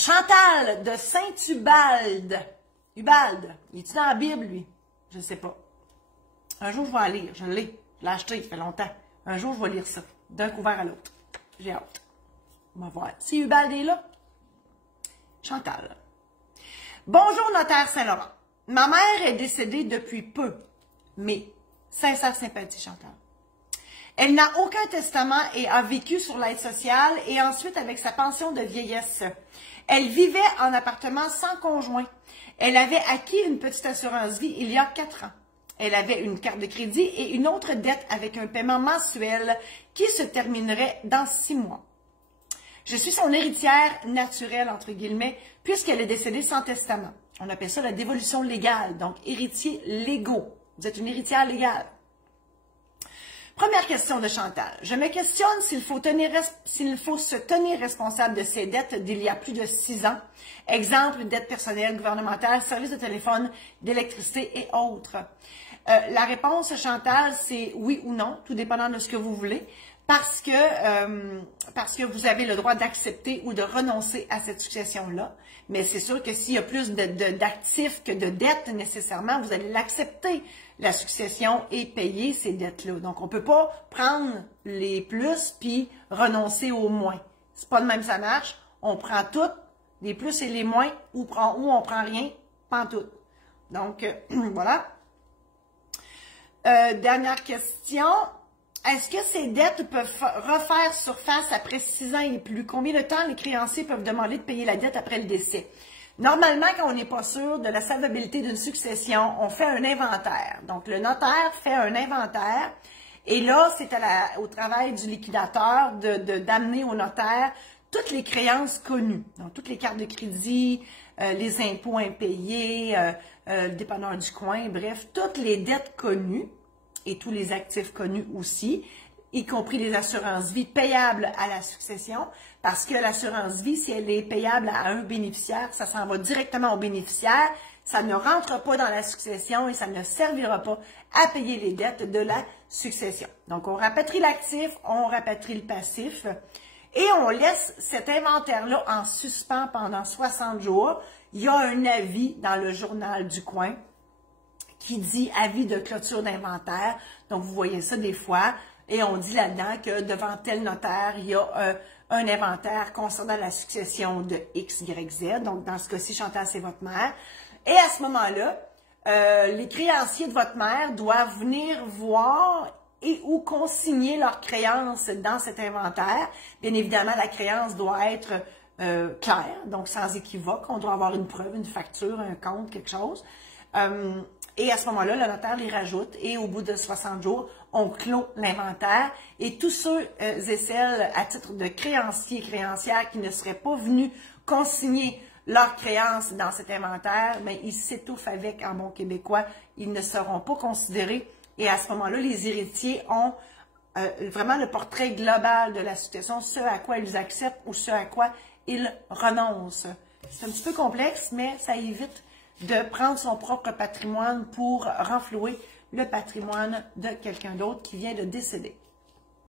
Chantal de Saint-Ubalde. Ubalde. Il est dans la Bible, lui? Je ne sais pas. Un jour, je vais en lire. Je l'ai. Je l'ai acheté, ça fait longtemps. Un jour, je vais lire ça. D'un couvert à l'autre. J'ai hâte. On va voir. Si Ubalde est là. Chantal. Bonjour, notaire Saint-Laurent. Ma mère est décédée depuis peu. Mais, sincère sympathie, Chantal. Elle n'a aucun testament et a vécu sur l'aide sociale et ensuite avec sa pension de vieillesse. Elle vivait en appartement sans conjoint. Elle avait acquis une petite assurance vie il y a 4 ans. Elle avait une carte de crédit et une autre dette avec un paiement mensuel qui se terminerait dans 6 mois. Je suis son héritière naturelle, entre guillemets, puisqu'elle est décédée sans testament. On appelle ça la dévolution légale, donc héritiers légaux. Vous êtes une héritière légale. Première question de Chantal. Je me questionne s'il faut se tenir responsable de ses dettes d'il y a plus de 6 ans. Exemple, dette personnelle, gouvernementale, services de téléphone, d'électricité et autres. La réponse, Chantal, c'est oui ou non, tout dépendant de ce que vous voulez, parce que vous avez le droit d'accepter ou de renoncer à cette succession-là. Mais c'est sûr que s'il y a plus d'actifs que de dettes, nécessairement, vous allez l'accepter, la succession, et payer ces dettes-là. Donc, on ne peut pas prendre les plus puis renoncer aux moins. C'est pas de même ça marche. On prend tout, les plus et les moins, ou on prend rien, pas tout. Donc, voilà. Dernière question. Est-ce que ces dettes peuvent refaire surface après 6 ans et plus? Combien de temps les créanciers peuvent demander de payer la dette après le décès? Normalement, quand on n'est pas sûr de la salvabilité d'une succession, on fait un inventaire. Donc, le notaire fait un inventaire et là, c'est au travail du liquidateur d'amener au notaire toutes les créances connues. Donc, toutes les cartes de crédit, les impôts impayés, le dépanneur du coin, bref, toutes les dettes connues et tous les actifs connus aussi, y compris les assurances-vie payables à la succession, parce que l'assurance-vie, si elle est payable à un bénéficiaire, ça s'en va directement au bénéficiaire, ça ne rentre pas dans la succession et ça ne servira pas à payer les dettes de la succession. Donc, on rapatrie l'actif, on rapatrie le passif et on laisse cet inventaire-là en suspens pendant 60 jours. Il y a un avis dans le journal du coin qui dit avis de clôture d'inventaire. Donc, vous voyez ça des fois. Et on dit là-dedans que devant tel notaire, il y a un inventaire concernant la succession de X, Y, Z. Donc, dans ce cas-ci, Chantal, c'est votre mère. Et à ce moment-là, les créanciers de votre mère doivent venir voir et ou consigner leurs créances dans cet inventaire. Bien évidemment, la créance doit être claire, donc sans équivoque. On doit avoir une preuve, une facture, un compte, quelque chose. Et à ce moment-là, le notaire les rajoute et au bout de 60 jours, on clôt l'inventaire et tous ceux et celles à titre de créanciers et créancières qui ne seraient pas venus consigner leurs créances dans cet inventaire, mais ils s'étouffent avec en bon québécois, ils ne seront pas considérés et à ce moment-là, les héritiers ont vraiment le portrait global de la situation, ce à quoi ils acceptent ou ce à quoi ils renoncent. C'est un petit peu complexe, mais ça évite de prendre son propre patrimoine pour renflouer le patrimoine de quelqu'un d'autre qui vient de décéder.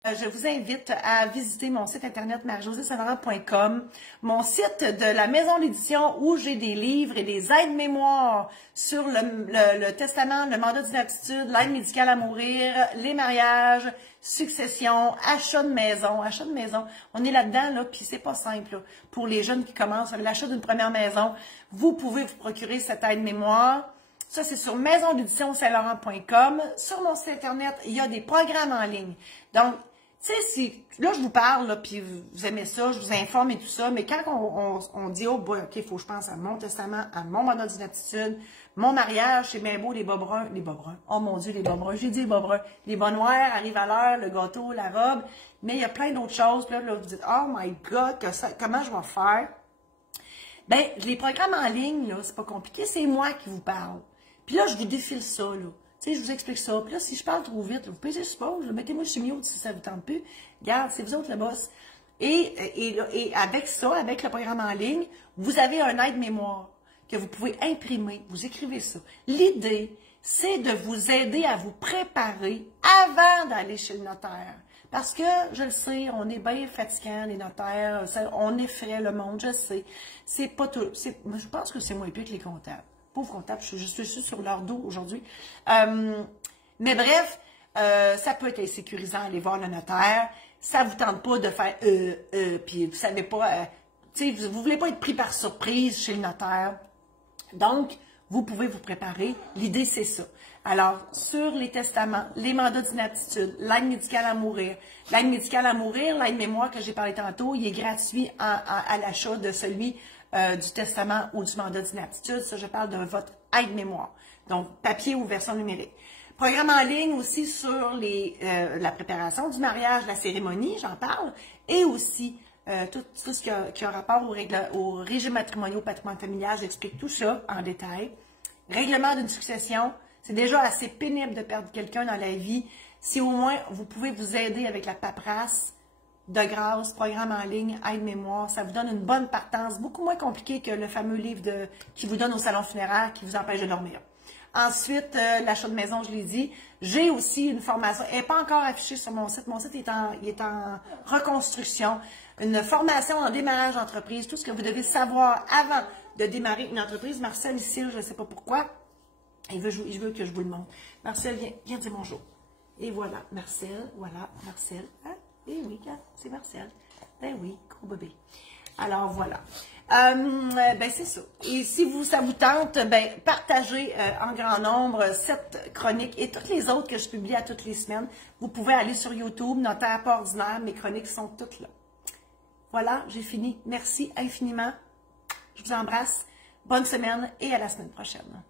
Je vous invite à visiter mon site internet marie-josée-saint-laurent.com, mon site de la maison d'édition où j'ai des livres et des aides-mémoires sur le testament, le mandat d'inaptitude, l'aide médicale à mourir, les mariages, succession, achat de maison. Achat de maison, on est là-dedans, là, puis c'est pas simple. Là. Pour les jeunes qui commencent l'achat d'une première maison, vous pouvez vous procurer cette aide-mémoire. Ça, c'est sur maisondédition-saint-laurent.com. Sur mon site internet, il y a des programmes en ligne. Donc, tu sais, si là, je vous parle, là, puis vous aimez ça, je vous informe et tout ça, mais quand on dit, oh, boy, OK, il faut que je pense à mon testament, à mon mandat d'inaptitude, mon mariage, c'est bien beau, les bas bruns, oh mon Dieu, les bas bruns, j'ai dit les bas bruns, les bas noirs arrivent à l'heure, le gâteau, la robe, mais il y a plein d'autres choses, puis là, vous dites, oh my God, comment je vais faire? Ben, les programmes en ligne, là, c'est pas compliqué, c'est moi qui vous parle. Puis là, je vous défile ça, là. Tu sais, je vous explique ça. Puis là, si je parle trop vite, là, vous pesez sur pause, mettez-moi sur mute si ça vous tente plus. Regarde, c'est vous autres le boss. Et avec ça, avec le programme en ligne, vous avez un aide-mémoire que vous pouvez imprimer. Vous écrivez ça. L'idée, c'est de vous aider à vous préparer avant d'aller chez le notaire. Parce que, je le sais, on est bien fatigants, les notaires, on effraie le monde, je sais. C'est pas tout, je pense que c'est moins pire que les comptables. Pauvres comptables, je suis sur leur dos aujourd'hui. Mais bref, ça peut être insécurisant aller voir le notaire. Ça vous tente pas de faire puis vous savez pas, vous voulez pas être pris par surprise chez le notaire. Donc, vous pouvez vous préparer. L'idée, c'est ça. Alors, sur les testaments, les mandats d'inaptitude, l'aide médicale à mourir. L'aide médicale à mourir, l'aide mémoire que j'ai parlé tantôt, il est gratuit à l'achat de celui du testament ou du mandat d'inaptitude. Ça, je parle de votre aide mémoire. Donc, papier ou version numérique. Programme en ligne aussi sur la préparation du mariage, la cérémonie, j'en parle, et aussi tout ce qui a rapport au régime matrimonial, au patrimoine familial. J'explique tout ça en détail. Règlement d'une succession, c'est déjà assez pénible de perdre quelqu'un dans la vie. Si au moins vous pouvez vous aider avec la paperasse, de grâce, programme en ligne, aide-mémoire, ça vous donne une bonne partance, beaucoup moins compliqué que le fameux livre qui vous donne au salon funéraire qui vous empêche de dormir. Ensuite, l'achat de maison, je l'ai dit. J'ai aussi une formation, elle n'est pas encore affichée sur mon site. Mon site est en reconstruction. Une formation en démarrage d'entreprise, tout ce que vous devez savoir avant de démarrer une entreprise. Marcel, ici, je ne sais pas pourquoi, il veut que je vous le montre. Marcel, viens dire bonjour. Et voilà, Marcel, Marcel. Ah, eh oui, c'est Marcel. Ben oui, gros bébé. Alors, voilà. Ben, c'est ça. Et si ça vous tente, ben, partagez en grand nombre cette chronique et toutes les autres que je publie à toutes les semaines. Vous pouvez aller sur YouTube, Notaire pas ordinaire, mes chroniques sont toutes là. Voilà, j'ai fini. Merci infiniment. Je vous embrasse. Bonne semaine et à la semaine prochaine.